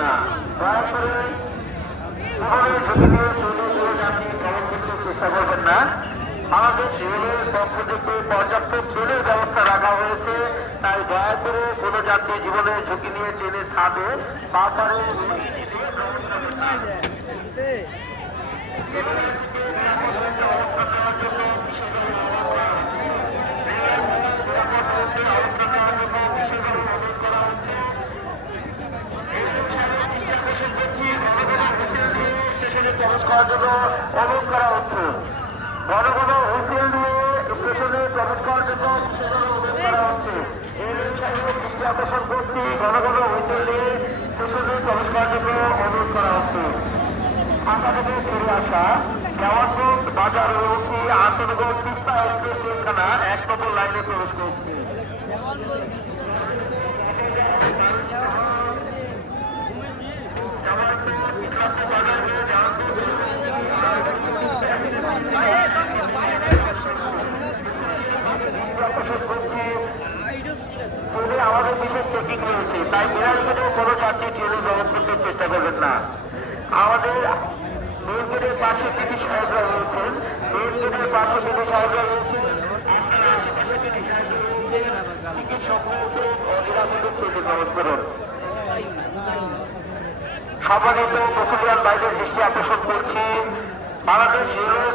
না। দয়া করে জীবনের ঝুঁকি নিয়ে চলে যাত্রী বহন করতে চেষ্টা করবেন না। আমাদের রেলের পক্ষ থেকে পর্যাপ্ত ট্রেনের ব্যবস্থা রাখা হয়েছে, তাই দয়া করে কোনো যাত্রী জীবনের ঝুঁকি নিয়ে ট্রেনের ছাদে বাজারে প্রবেশ করার জন্য অনুরোধ করা হচ্ছে। ঘন ঘন হুইসেল দিয়ে স্টেশনে প্রবেশ করার জন্য অনুরোধ করা হচ্ছে। এই দৃষ্টি আকর্ষণ করছি, ঘন ঘন হুইসেল দিয়ে স্টেশনে প্রবেশ করার জন্য অনুরোধ করা হচ্ছে। ঢাকা থেকে ফিরে আসা দেওয়ানগঞ্জ বাজার অবধি আন্তনগর তিস্তা এক্সপ্রেস ট্রেনখানা ১ নম্বর লাইনে প্রবেশ করছে। আমাদের বিশেষ চেকিং রয়েছে, তাই বিরাট কোনো যাত্রী ট্রেনে প্রবেশ করতে চেষ্টা করবেন না। আমাদের মেন গেটের পাশে কিছু সাহেবরা রয়েছেন, মেন গেটের পাশে কিছু সাহেবরা রয়েছেন সম্মানিত মুসলমান বাইরের দৃষ্টি আকর্ষণ করছি। বাংলাদেশ রেলওয়ে